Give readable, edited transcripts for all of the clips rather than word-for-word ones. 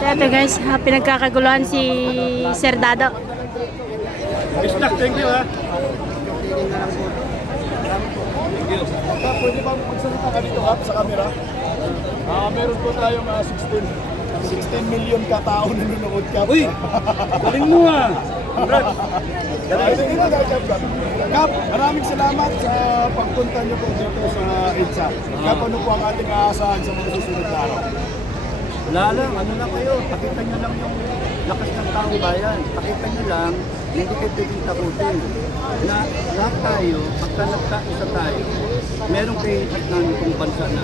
So ito guys, pinagkakaguluhan si Sir Dado. Thank you ha. Pwede bang magsalita ka dito sa camera? Meron po tayong 16 million katao na nanonood ka. Uy! Galing mo ah! Kap, maraming salamat sa pagpunta niyo po dito sa EDSA. Kap, ano po ang ating aasahan sa mga susunod na araw? Wala lang, ano lang kayo, pakita nyo lang yung lakas ng taong bayan. Pakita nyo lang, hindi kayo pwedeng takutin. Na lahat tayo, pagka nagkaisa tayo, meron kayo namin kung bansa na.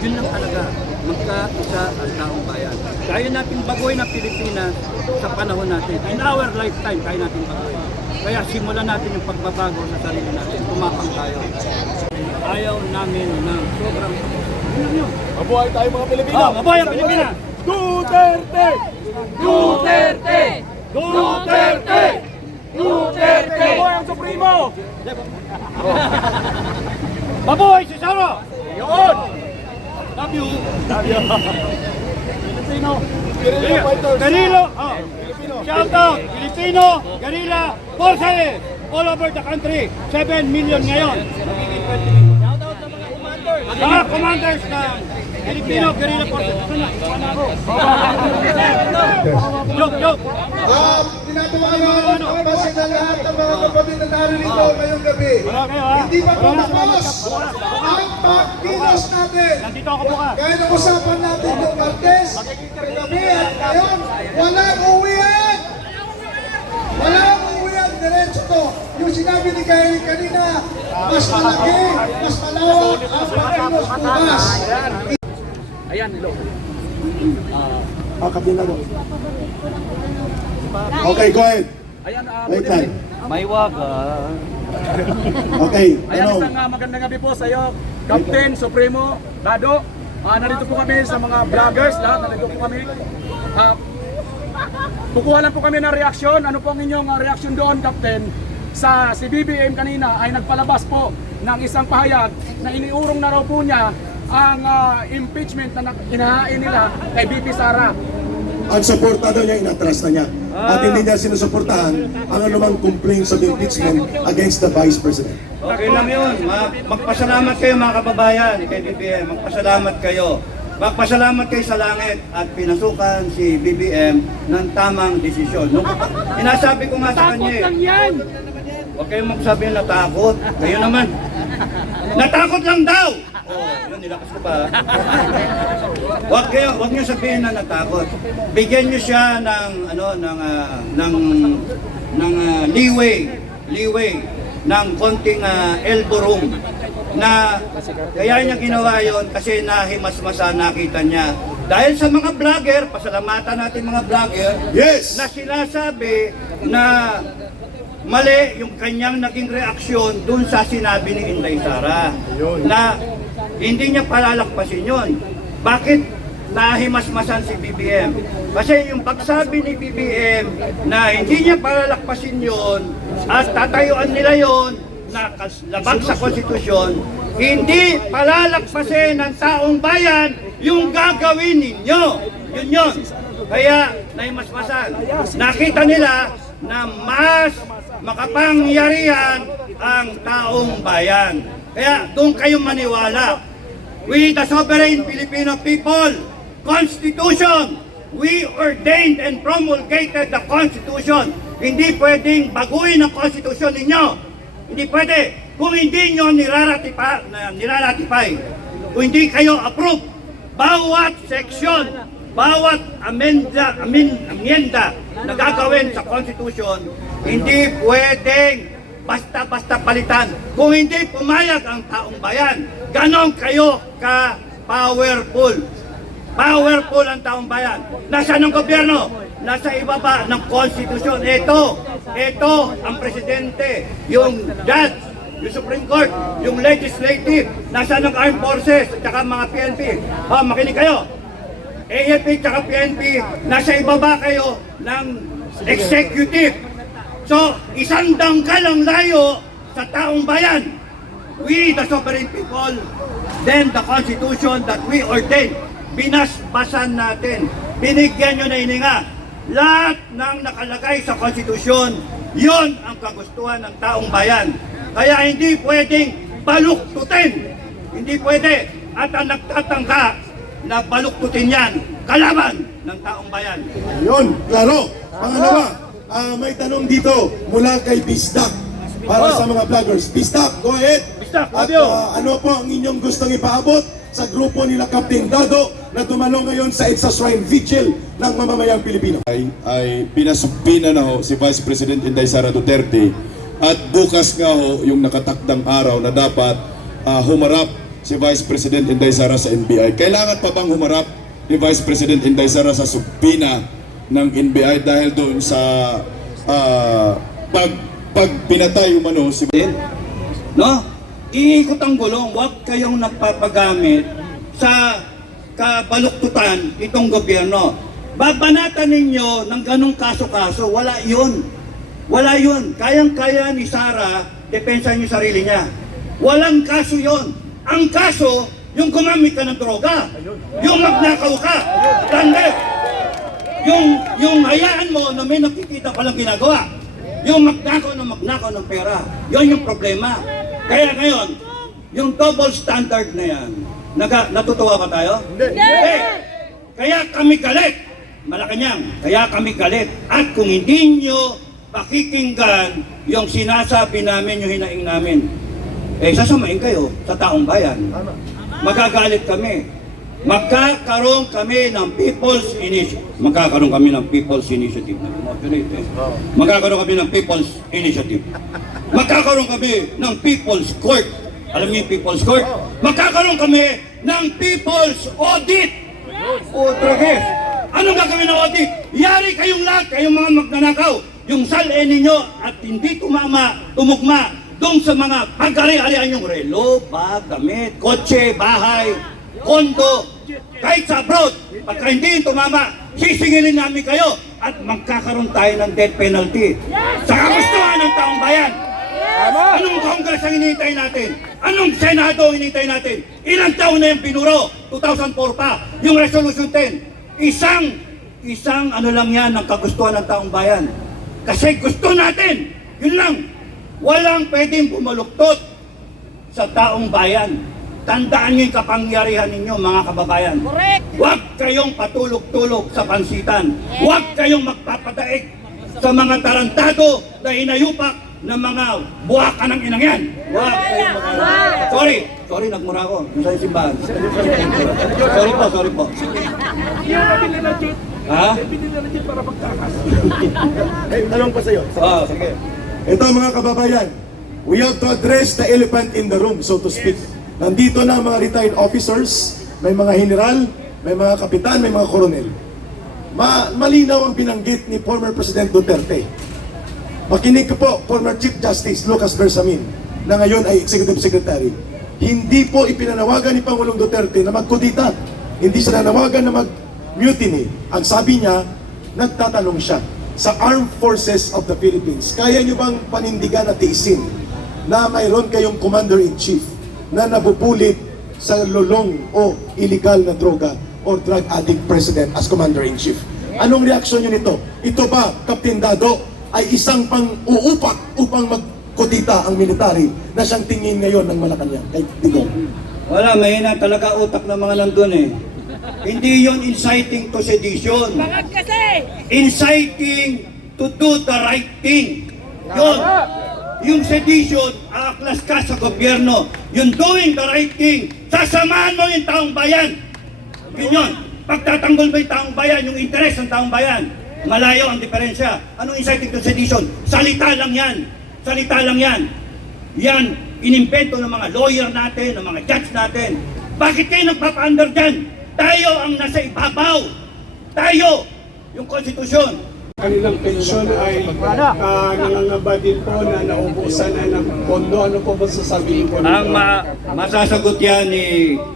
Yun lang talaga, magkaisa ang taong bayan. Kaya natin baguhin ang Pilipinas sa panahon natin. In our lifetime, kaya natin baguhin. Kaya simulan natin yung pagbabago sa sarili natin. Tumapang tayo. Ayaw namin ng sobrang... Yun. Mabuhay tayo mga Pilipino! Mabuhay ang Pilipinas! Duterte! Duterte! Duterte! Duterte! Mabuhay ang Supremo! Mabuhay si Sara! Yun! Love you! Filipino! Guerrilla fighters! Guerrilla! Filipino! Shout out! Filipino! Guerrilla! Forces! All over the country! 7 million ngayon! Shout out sa mga commanders! Mga commanders ng Filipino Guerrilla Forces! Joke! Tinatawagan ko kasi na lahat ng mga kapatid na naririto ngayong gabi. Hindi pa po tapos ang pagkilos natin. Nandito ako bukas! Kaya nag-usapan natin yung Martes, kagabi at ngayon, walang uwian! Walang uwian, diretso to. Yung sinabi ni Kyle kanina, mas malaki, mas malawak ang pagkilos bukas. Ayan, hello. Kabila mo. Okay, go ahead. Ayan, Wait lang. may waga. Okay, Ayan, ano? isang magandang gabi po sa iyo, Captain Supremo Dado. Narito po kami sa mga vloggers, lahat narito po kami. Kukuha lang po kami ng reaksyon. Ano po ang inyong reaksyon doon, Captain? Si BBM kanina ay nagpalabas po ng isang pahayag na iniurong na raw po niya ang impeachment na inahain nila kay BP Sara. Ang suporta daw niya, inatras na niya. At hindi niya sinusuportahan ang anumang complaint sa impeachment against the Vice President. Okay lang yun. Magpasalamat kayo mga kababayan kay BBM. Magpasalamat kayo. Magpasalamat kayo sa langit at pinasukan si BBM ng tamang desisyon. Inasabi ko nga sa kanya eh. Huwag kayong magsabi na natakot. Kayo naman. Natakot lang daw! Yun, nilakas ko pa. Huwag niyo sabihin na natakot. Bigyan niyo siya ng leeway ng konting elbow room na kaya niya ginawa yon kasi nahimasmasa nakita niya. Dahil sa mga vlogger, pasalamatan natin mga vlogger, Yes! na sinasabi na mali yung kanyang naging reaksyon dun sa sinabi ni Inday Sara na hindi niya palalakpasin yun. Bakit nahimasmasan si BBM? Kasi yung pagsabi ni BBM na hindi niya palalakpasin yun at tatayuan nila yun na labag sa konstitusyon, hindi palalakpasin ng taong bayan yung gagawin ninyo. Yun yun. Kaya nahimasmasan. Nakita nila na mas makapangyarihan ang taong bayan. Kaya doon kayong maniwala. We the sovereign Filipino people, Constitution, we ordained and promulgated the Constitution. Hindi pwedeng baguhin ang Constitution ninyo. Hindi pwede. Kung hindi nyo niraratify, kung hindi kayo approve, bawat seksyon, bawat amyenda na gagawin sa Constitution, hindi pwedeng basta-basta palitan. Kung hindi pumayag ang taong bayan, ganon kayo ka-powerful. Powerful ang taong bayan. Nasaan ang gobyerno? Nasa ibaba ng Constitution. Ito ang presidente, yung judge, yung Supreme Court, yung legislative, nasaan ang armed forces, at saka mga PNP. Makinig kayo. AFP at PNP, nasa ibaba kayo ng executive. So, isang dangkal ang layo sa taong bayan. we the sovereign people, then the Constitution that we ordained, binasbasan natin, binigyan nyo na hininga. Lahat ng nakalagay sa Constitution, yon ang kagustuhan ng taong bayan. Kaya hindi pwedeng baluktutin. Hindi pwede. At ang nagtatangka na baluktutin yan, kalaban ng taong bayan. Yun, klaro. Pangalawa, may tanong dito mula kay Bisdak para sa mga vloggers. Bisdak, go ahead. Bisdak, At Fabio. ano po ang inyong gustong ipaabot sa grupo nila Captain Dado na dumalo ngayon sa EDSA Shrine Vigil ng mamamayang Pilipino? Ay pinasupina na ho si Vice President Inday Sara Duterte at bukas nga ho yung nakatakdang araw na dapat humarap si Vice President Inday Sara sa NBI. Kailangan pa bang humarap ni Vice President Inday Sara sa supina ng NBI dahil doon sa pag pinatay umano si No? Iikot ang gulong, huwag kayong nagpapagamit sa kabaluktutan itong gobyerno. Babanatan ninyo ng ganong kaso-kaso, wala yun. Wala yun. Kayang-kaya ni Sara, depensa yung sarili niya. Walang kaso yun. Ang kaso, yung gumamit ka ng droga. Yung magnakaw ka. Tanda. Yung hayaan mo na may nakikita palang ginagawa. Yung magnakaw ng pera. Yun yung problema. Kaya ngayon, yung double standard na yan, natutuwa ba tayo? Hindi! Kaya kami galit, Malacanang, kaya kami galit. At kung hindi nyo pakikinggan yung sinasabi namin, yung hinaing namin, sasamain kayo sa taong bayan. Magagalit kami. Magkakaroon kami ng People's Initiative. Magkakaroon kami ng People's Initiative. Magkakaroon kami ng People's Initiative. Magkakaroon kami ng People's Court. Alam niyo yung People's Court? Magkakaroon kami ng People's Audit. O, tragis. Anong gagawin ng audit? Yari kayong lahat, kayong mga magnanakaw. Yung sal-e ninyo at hindi tumugma doon sa mga pag-ari-arian yung relo, bag, damit, kotse, bahay, kondo, kahit sa abroad. Pagka hindi tumama, sisingilin namin kayo at magkakaroon tayo ng death penalty. Sa kagustuhan ng taong bayan. Anong Congress ang hinihintay natin? Anong Senado ang hinihintay natin? Ilang taon na yung pinuro? 2004 pa. Yung Resolution 10. Isang ano lang yan ng kagustuhan ng taong bayan. Kasi gusto natin. Yun lang. Walang pwedeng bumaluktot sa taong bayan. Tandaan niyo yung kapangyarihan ninyo, mga kababayan. Correct! Huwag kayong patulog-tulog sa pansitan. Huwag kayong magpapadaig sa mga tarantado na inayupak ng mga buwaka ng inang yan. Huwag kayong Sorry, nagmura ako. Nasa simbahan. Sorry po. Yung nabili na jeep, Ha? nabili na jeep para magtakas. Tanong pa sa'yo. Sige. Ito mga kababayan, we have to address the elephant in the room, so to speak. Nandito na ang mga retired officers, may mga general, may mga kapitan, may mga koronel. Malinaw ang binanggit ni former President Duterte. Makinig ka po, former Chief Justice Lucas Bersamin, na ngayon ay Executive Secretary. Hindi po ipinanawagan ni Pangulong Duterte na magkudita. Hindi siya nanawagan na mag-mutiny. Ang sabi niya, nagtatanong siya sa Armed Forces of the Philippines. Kaya niyo bang panindigan at tiisin na mayroon kayong Commander-in-Chief na nabubulit sa lulong o illegal na droga or drug addict president as Commander-in-Chief? Anong reaksyon niyo nito? Ito ba, Captain Dado, ay isang pang-uupak upang magkudita ang military na siyang tingin ngayon ng Malacanang kay Digong? Wala, mahina talaga utak ng mga nandun eh. Hindi yon inciting to sedition. Bakit kasi? Inciting to do the right thing. Yun. Yung sedition, aaklas ka sa gobyerno. Yung doing the right thing, sasamahan mo yung taong bayan. Yun yun. Pagtatanggol mo yung taong bayan, yung interes ng taong bayan. Malayo ang diferensya. Anong inciting to sedition? Salita lang yan. Salita lang yan. Yan, inimbento ng mga lawyer natin, ng mga judge natin. Bakit kayo nagpapa-under dyan? Tayo ang nasa ibabaw. Tayo, yung konstitusyon. Kanilang pensyon ay nangangamba din po na naubusan na ng pondo. Ano po ba sasabihin po? Ang masasagot yan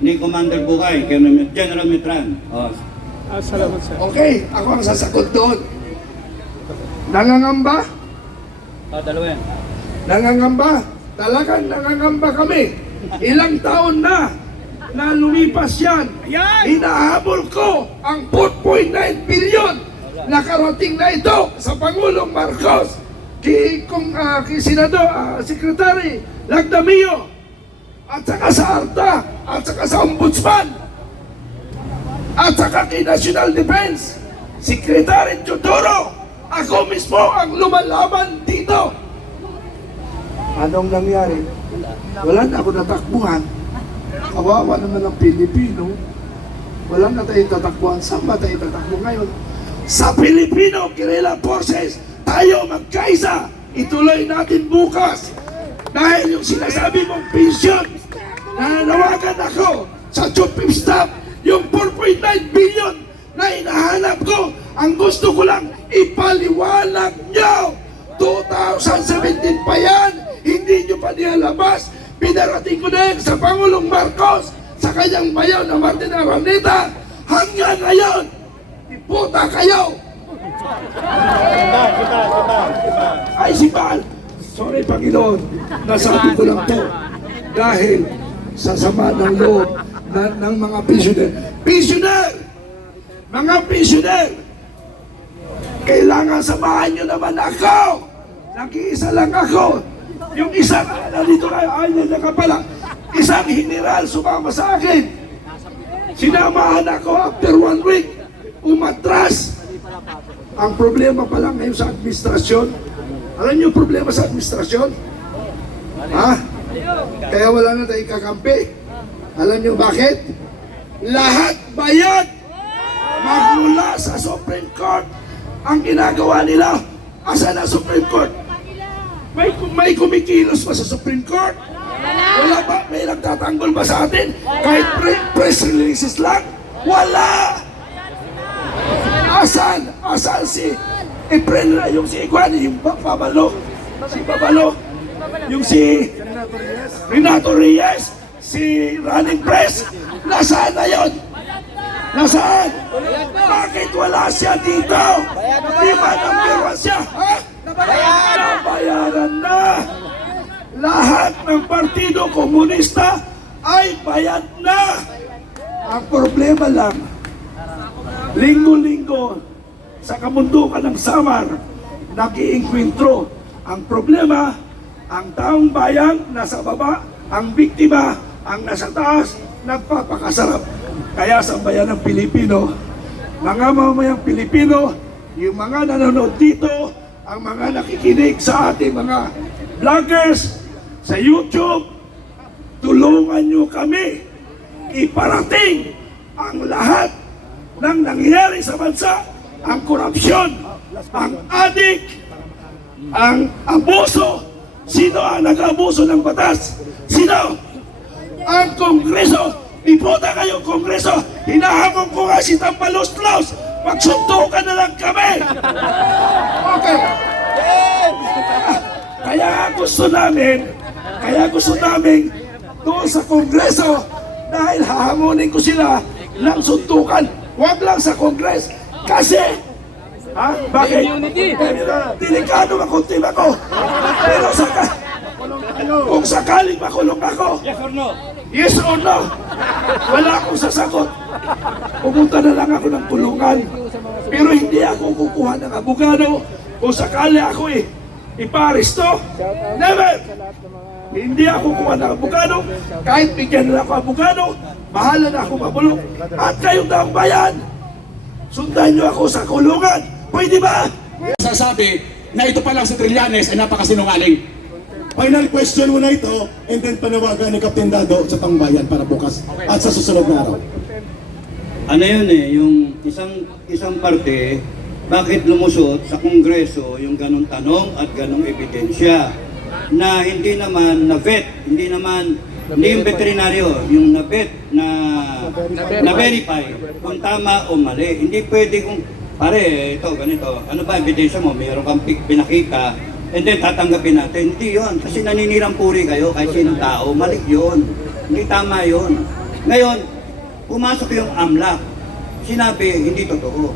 ni Commander Bukay, General Mitran. Salamat sir. Okay, ako ang sasagot doon. Nangangamba? Dalawa yan. Nangangamba? Talagang nangangamba kami Ilang taon na lumipas yan. Hinahabol ko ang 4.9 billion na karating na ito sa Pangulong Marcos, kay Secretary Lagdamio, at saka sa ARTA, at saka sa Ombudsman, at saka kay National Defense Secretary Teodoro. Ako mismo ang lumalaban dito. Anong nangyari? Wala na ako natakbuhan. Kawawa naman ang Pilipino. Wala na tayo tatakbuhan. Saan ba tayo tatakbo ngayon? Sa Filipino Guerrilla Forces, tayo magkaisa. Ituloy natin bukas. Dahil yung sinasabi mong pension, nananawagan ako sa Chief of Staff, yung 4.9 billion na hinahanap ko, ang gusto ko lang ipaliwanag nyo. 2017 pa yan, hindi nyo pa nilalabas. Pinarating ko na yan sa Pangulong Marcos, sa kanyang bayaw na Martin Araneta. Hanggang ngayon, iputa kayo. Ay, si Baal. Sorry, Panginoon, nasabi ko lang to dahil sa sama ng loob ng mga pensioner. Pensioner! Mga pensioner! Kailangan samahan nyo naman ako! Nag-iisa lang ako! Yung isang, nandito kayo, ay, nandiyan ka pala. Isang general sumama sa akin. Sinamahan ako after 1 week. Umatras. Ang problema pa lang ngayon sa administrasyon. Alam niyo yung problema sa administrasyon? Ha? Kaya wala na tayong kakampi. Alam niyo bakit? Lahat bayad magmula sa Supreme Court. Ang ginagawa nila, asa na Supreme Court? May kumikilos pa sa Supreme Court? Wala ba? May nagtatanggol ba sa atin? Kahit press releases lang? Wala! Asan? Asan si Efren na yung si Iguan, yung Babalo? Si Babalo? Yung si Renato Reyes? Si Running Press? Nasaan na yun? Nasaan? Bakit wala siya dito? Di ba nang siya? Ha? Nabayaran na! Lahat ng Partido Komunista ay bayad na! Ang problema lang, linggo-linggo sa kamundukan ng Samar, nag-iinkwentro. Ang problema, ang taong bayan nasa baba, ang biktima ang nasa taas, nagpapakasarap. Kaya sa bayan ng Pilipino, mga mamayang Pilipino, yung mga nanonood dito, ang mga nakikinig sa ating mga vloggers sa YouTube, tulungan nyo kami iparating ang lahat ng nangyayari sa bansa, ang korupsyon, ang adik, ang abuso. Sino ang nag-abuso ng batas? Sino? Ang Kongreso. Iputa kayo, Kongreso. Hinahamon ko nga si Tambalos-Los. Magsuntukan na lang kami. Okay. Kaya gusto namin doon sa Kongreso, dahil hahamonin ko sila ng suntukan. Huwag lang sa Kongres. Kasi, bakit? Delikado makuntim ako. Pero kung sakaling makulong ako, yes or no? Wala akong sasagot. Pumunta na lang ako ng kulungan. Pero hindi ako kukuha ng abogado. Kung sakali ako iparesto, never! Hindi ako kukuha ng abogado. Kahit bigyan na ako abogado, bahala na ako mabulok. At kayong taong bayan, sundan nyo ako sa kulungan. Pwede ba? Sasabi na ito pa lang si Trillanes ay napakasinungaling. Final question mo na ito, and then panawagan ni Captain Dado sa Tangbayan para bukas at sa susunod na araw. Ano yun yung isang parte, bakit lumusot sa Kongreso yung ganong tanong at ganong ebidensya na hindi naman na-vet, hindi yung veterinaryo, yung na-vet, na-verify kung tama o mali. Hindi pwede kung, pare, ito, ganito, ano ba ebidensya mo, mayroon kang pinakita, and then tatanggapin natin. Hindi yun, kasi naninirang puri kayo kahit sinong tao, mali yun. Hindi tama yun. Ngayon, pumasok yung AMLAC, sinabi, hindi totoo.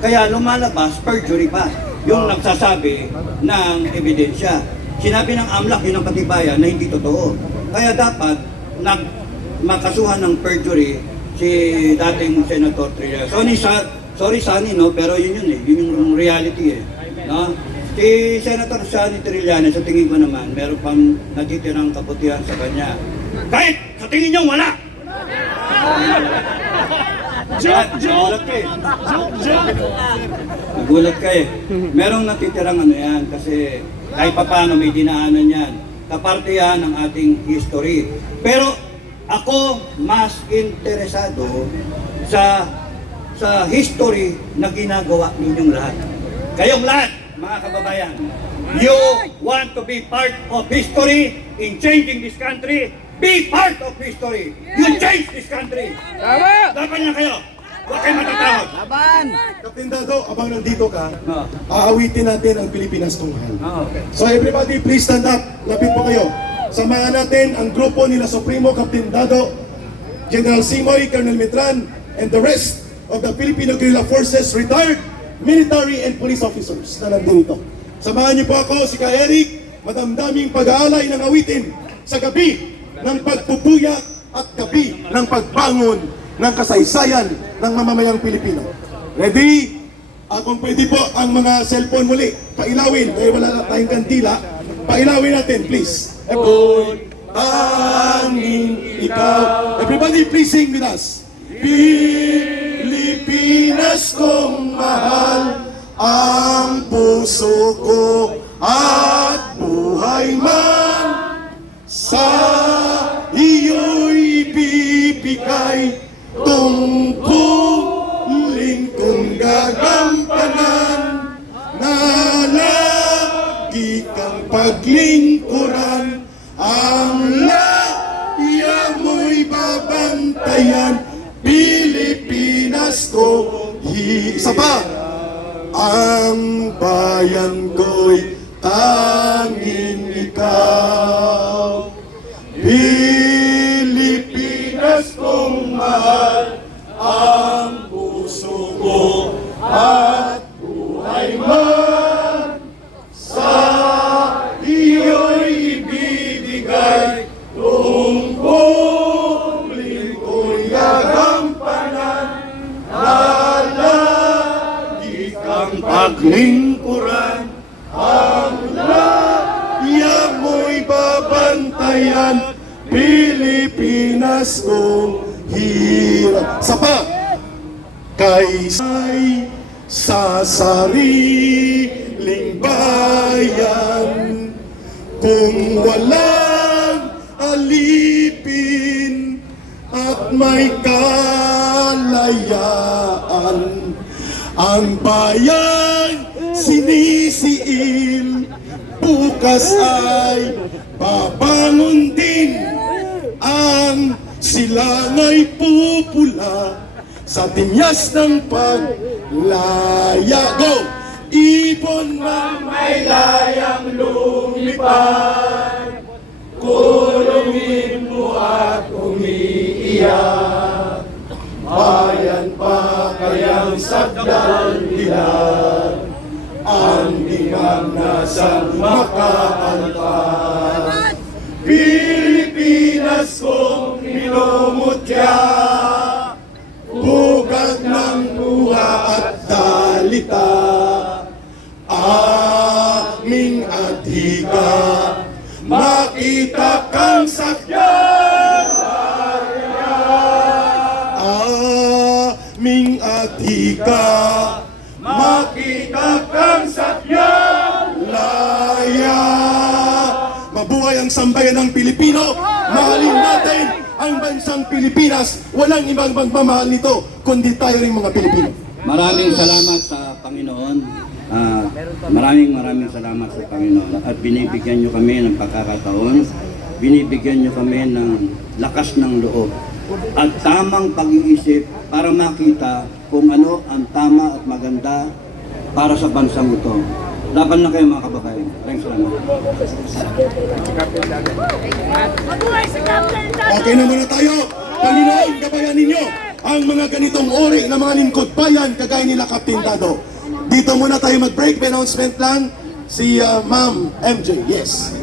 Kaya lumalabas, perjury pa, yung nagsasabi ng ebidensya. Sinabi ng AMLAC, yun ang katibayan na hindi totoo. Kaya dapat, makasuhan ng perjury si dating Senator Trillian. Sorry Sunny, no, pero yun eh, yun yung reality eh. No? Si Senator Sunny Trillanes, sa tingin ko naman, meron pang natitirang kabutihan sa kanya. Kahit sa tingin niyo wala! Nagulat ka eh. Nagulat ka eh. Merong natitirang ano yan, kasi kahit paano may dinaanan yan. Kaparte yan ng ating history. Pero ako mas interesado sa history na ginagawa ninyong lahat. Kayong lahat, mga kababayan, you want to be part of history in changing this country, be part of history. You change this country. Tama! Laban niya kayo. Huwag kayo matatakot. Captain Dado, abang nandito ka, Oh. aawitin natin ang Pilipinas kung mahal. Oh. So everybody, please stand up. Lapit po kayo. Samahan natin ang grupo nila Supremo, Captain Dado, General Simoy, Colonel Mitran, and the rest of the Filipino Guerrilla Forces, retired military and police officers na nandito. Samahan niyo po ako, si Ka Eric, madamdaming pag-aalay ng awitin sa gabi ng pagpupuyak at gabi ng pagbangon ng kasaysayan ng mamamayang Pilipino. Ready? Kung pwede po ang mga cellphone muli, pailawin, dahil wala na tayong kandila, pailawin natin, please. Eboy, tanging ikaw. Everybody, please sing with us. Pilipinas kong mahal, ang puso ko at buhay man sa iyo'y bibigay, tungkulin kong gagampanan, na lagi kang paglingkuran, ang laya mo'y babantayan, Pilipinas ko, isa pa, ang bayan ko'y tanging ikaw. Pilipinas kong mahal, ang puso ko at buhay man sa iyo'y ibibigay, tungkulin ko'y gagampanan, na lagi kang paglingkuran, ang laya mo'y babantayan, Pilipinas kong hirap. Sapa! Kaysay sa sariling bayan, kung walang alipin at may kalayaan, ang bayan sinisiil, bukas ay babangon din, ang silangay pupula sa tinyas ng paglaya. Go! Ibon man may layang lumipad, kulungin mo at umiiyak, bayan pa kayang sagdal dilag, ang dimag na sa makaanpan. Pilipinas kong minumutya, bugad ng luha at dalita, aming adhika, makita kang sakyan, aming adhika, makita kang sakyan, laya. Mabuhay ang sambayan ng Pilipino, mahalin natin ang bansang Pilipinas. Walang ibang magmamahal nito, kundi tayo rin mga Pilipino. Maraming salamat sa Panginoon. Maraming salamat sa Panginoon. At binibigyan nyo kami ng pagkakataon, binibigyan nyo kami ng lakas ng loob at tamang pag-iisip para makita kung ano ang tama at maganda para sa bansang ito. Laban na kayo mga kababayan. Maraming salamat. Okay na muna tayo. Panginoon, gabayan ninyo ang mga ganitong uri ng mga lingkod bayan kagaya nila Captain Dado. Dito muna tayo mag-break. May announcement lang si Ma'am MJ. Yes.